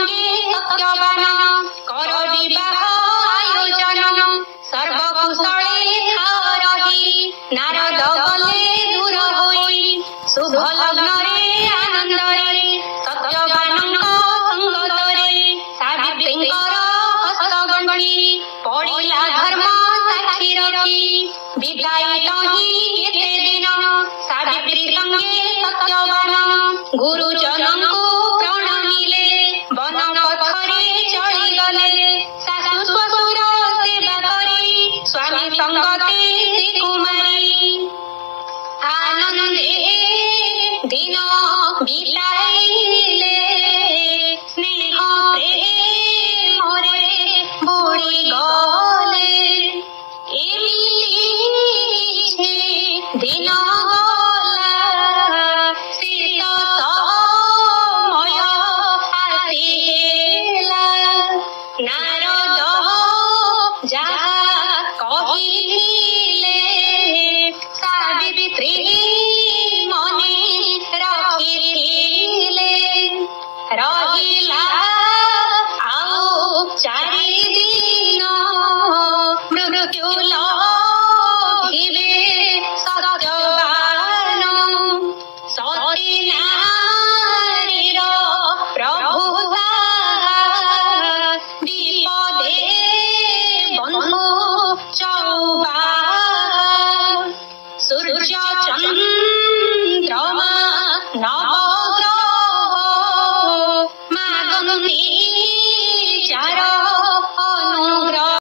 संगे सत्यवान कर विवाह आयोजन सर्वकुशले था रही नारद गले दूर होई शुभ लग्नरे आनंदरे सत्यवानଙ୍କ संगतरे सावित्रीଙ୍କର हस्तगंठी पड़िला धर्म साक्षी रखी विदाई कही एते दिन सावित्री संगे सत्यवान गुरुजनଙ୍କୁ प्रणामिले वन पथरे चली गले सासु ससुर सेवा करी स्वामी संगते श्री कुमारी आनंदे दिन बिताए